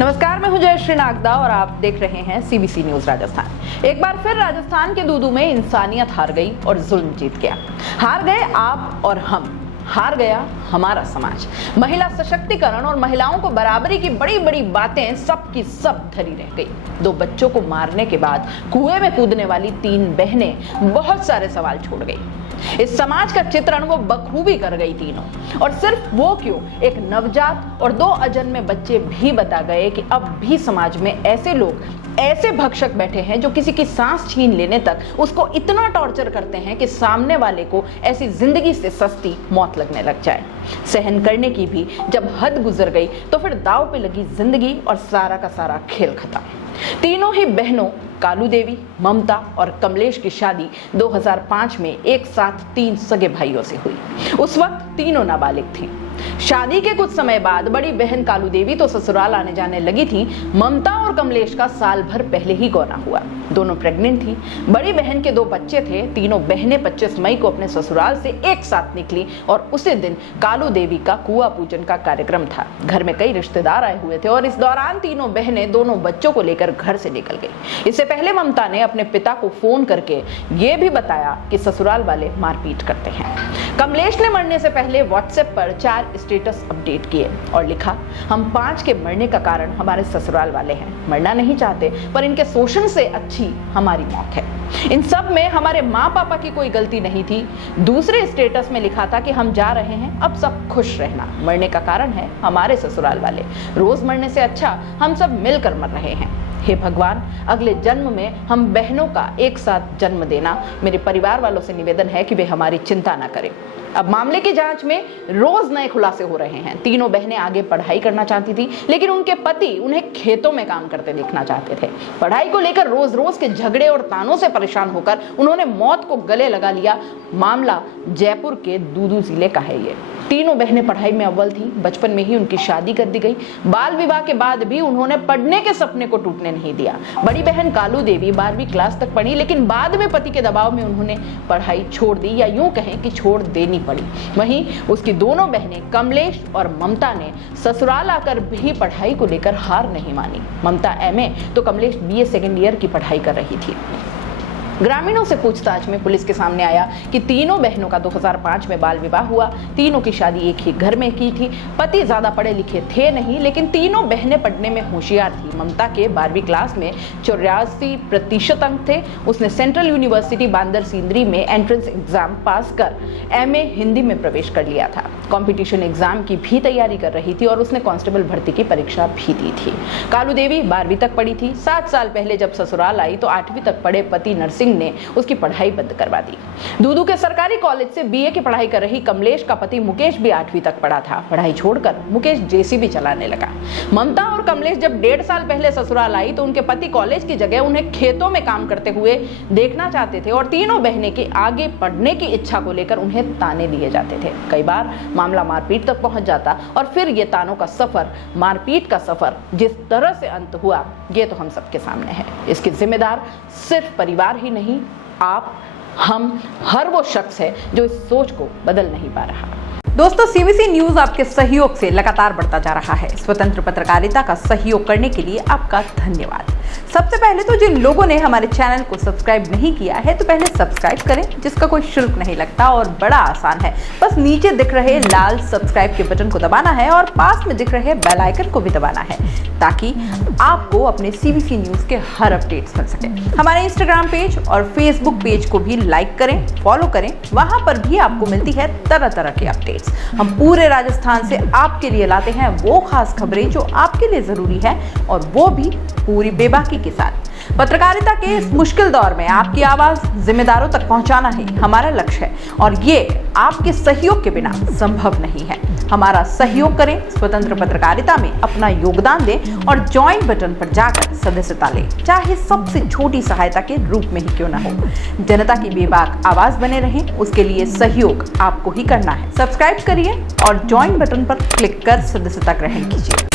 नमस्कार, मैं हूं जयश्री नागदा और आप देख रहे हैं सीबीसी न्यूज राजस्थान। एक बार फिर राजस्थान के दूदू में इंसानियत हार गई और जुल्म जीत गया। हार गए आप और हम, हार गया हमारा समाज। महिला सशक्तिकरण और महिलाओं को बराबरी की बड़ी बड़ी बातें सब की सब धरी रह गई। 2 बच्चों को मारने के बाद कुएं में कूदने वाली 3 बहनें बहुत सारे सवाल छोड़ गई। इस समाज का चित्रण वो बखूबी कर गई तीनों। और सिर्फ वो क्यों, एक नवजात और 2 अजन्मे बच्चे भी बता गए कि अब भी समाज में ऐसे लोग, ऐसे भक्षक बैठे हैं जो किसी की सांस छीन लेने तक उसको इतना टॉर्चर करते हैं कि सामने वाले को ऐसी जिंदगी से सस्ती मौत लगने लग जाए। सहन करने की भी जब हद गुजर गई तो फिर दांव पे लगी जिंदगी और सारा का सारा खेल खत्म। तीनों ही बहनों कालू देवी, ममता और कमलेश की शादी 2005 में एक साथ 3 सगे भाइयों से हुई। उस वक्त तीनों नाबालिग थी। शादी के कुछ समय बाद बड़ी बहन कालू देवी तो ससुराल आने जाने लगी थी। ममता और कमलेश का साल भर पहले ही गौना हुआ। दोनों प्रेग्नेंट थी। बड़ी बहन के 2 बच्चे थे। तीनों बहनें 25 मई को अपने ससुराल से एक साथ निकली और उसी दिन कालू देवी का कुआं पूजन का कार्यक्रम था। घर में कई रिश्तेदार आए हुए थे और इस दौरान तीनों बहनें दोनों बच्चों को लेकर घर से निकल गई। इससे पहले ममता ने अपने पिता को फोन करके ये भी बताया कि ससुराल वाले मारपीट करते हैं। कमलेश ने मरने से पहले व्हाट्सएप पर 4 स्टेटस अपडेट किए और लिखा, हम 5 के मरने का कारण हमारे ससुराल वाले हैं। मरना नहीं चाहते पर इनके शोषण से अच्छी हमारी मौत है। इन सब में हमारे माँ पापा की कोई गलती नहीं थी। दूसरे स्टेटस में लिखा था कि हम जा रहे हैं, अब सब खुश रहना। मरने का कारण है हमारे ससुराल वाले। रोज मरने से अच्छा हम सब मिलकर मर रहे हैं। हे भगवान, अगले जन्म में हम बहनों का एक साथ जन्म देना। मेरे परिवार वालों से निवेदन है कि वे हमारी चिंता ना करें। अब मामले की जांच में रोज नए खुलासे हो रहे हैं। तीनों बहनें आगे पढ़ाई करना चाहती थी, लेकिन उनके पति उन्हें खेतों में काम करते देखना चाहते थे। पढ़ाई को लेकर रोज रोज के झगड़े और तानों से परेशान होकर उन्होंने मौत को गले लगा लिया। मामला जयपुर के दूदू जिले का है। ये तीनों बहनें पढ़ाई में अव्वल थी। बचपन में ही उनकी शादी कर दी गई। बाल विवाह के बाद भी उन्होंने पढ़ने के सपने को टूटने नहीं दिया। बड़ी बहन कालू देवी 12वीं क्लास तक पढ़ी, लेकिन बाद में पति के दबाव में उन्होंने पढ़ाई छोड़ दी, या यूं कहें कि छोड़ देनी पड़ी। वहीं उसकी दोनों बहनें कमलेश और ममता ने ससुराल आकर भी पढ़ाई को लेकर हार नहीं मानी। ममता MA तो कमलेश BA सेकेंड ईयर की पढ़ाई कर रही थी। ग्रामीणों से पूछताछ में पुलिस के सामने आया कि तीनों बहनों का 2005 में बाल विवाह हुआ। तीनों की शादी एक ही घर में की थी। पति ज्यादा पढ़े लिखे थे नहीं, लेकिन तीनों बहनें पढ़ने में होशियार थी। ममता के 12वीं क्लास में 84% अंक थे। उसने सेंट्रल यूनिवर्सिटी बांदर सिंदरी में एंट्रेंस एग्जाम पास कर MA हिंदी में प्रवेश कर लिया था। कॉम्पिटिशन एग्जाम की भी तैयारी कर रही थी और उसने कांस्टेबल भर्ती की परीक्षा भी दी थी। कालू देवी 12वीं तक पढ़ी थी। 7 साल पहले जब ससुराल आई तो 8वीं तक पढ़े पति नरसिंह ने उसकी पढ़ाई बंद करवा दी। दूदू के सरकारी कॉलेज से BA की पढ़ाई कर रही कमलेश का पति मुकेश भी 8वीं तक पढ़ा था। पढ़ाई छोड़कर मुकेश JCB चलाने लगा। ममता और कमलेश जब 1.5 साल पहले ससुराल आई तो उनके पति कॉलेज की जगह उन्हें खेतों में काम करते हुए देखना चाहते थे और तीनों बहनें के आगे पढ़ने की इच्छा को लेकर उन्हें ताने दिए जाते थे। कई बार मामला मारपीट तक पहुंच जाता और फिर ये तानों का सफर, मारपीट का सफर जिस तरह से अंत हुआ, ये तो हम सबके सामने है। इसके जिम्मेदार सिर्फ परिवार ही नहीं, आप, हम, हर वो शख्स है जो इस सोच को बदल नहीं पा रहा। दोस्तों, CBC न्यूज आपके सहयोग से लगातार बढ़ता जा रहा है। स्वतंत्र पत्रकारिता का सहयोग करने के लिए आपका धन्यवाद। सबसे पहले तो जिन लोगों ने हमारे चैनल को सब्सक्राइब नहीं किया है तो पहले सब्सक्राइब करें, जिसका कोई शुल्क नहीं लगता और बड़ा आसान है। बस नीचे दिख रहे लाल सब्सक्राइब के बटन को दबाना है और पास में दिख रहे बेल आइकन को भी दबाना है, ताकि आपको अपने CBC न्यूज के हर अपडेट्स मिल सके। हमारे इंस्टाग्राम पेज और फेसबुक पेज को भी लाइक करें, फॉलो करें। वहां पर भी आपको मिलती है तरह तरह की अपडेट्स। हम पूरे राजस्थान से आपके लिए लाते हैं वो खास खबरें जो आपके लिए जरूरी है, और वो भी पूरी बेबाकी के साथ। पत्रकारिता के इस मुश्किल दौर में आपकी आवाज जिम्मेदारों तक पहुंचाना ही हमारा लक्ष्य है, और ये आपके सहयोग के बिना संभव नहीं है। हमारा सहयोग करें, स्वतंत्र पत्रकारिता में अपना योगदान दें और ज्वाइन बटन पर जाकर सदस्यता लें, चाहे सबसे छोटी सहायता के रूप में ही क्यों ना हो। जनता की बेबाक आवाज बने रहें, उसके लिए सहयोग आपको ही करना है। सब्सक्राइब करिए और ज्वाइन बटन पर क्लिक कर सदस्यता ग्रहण कीजिए।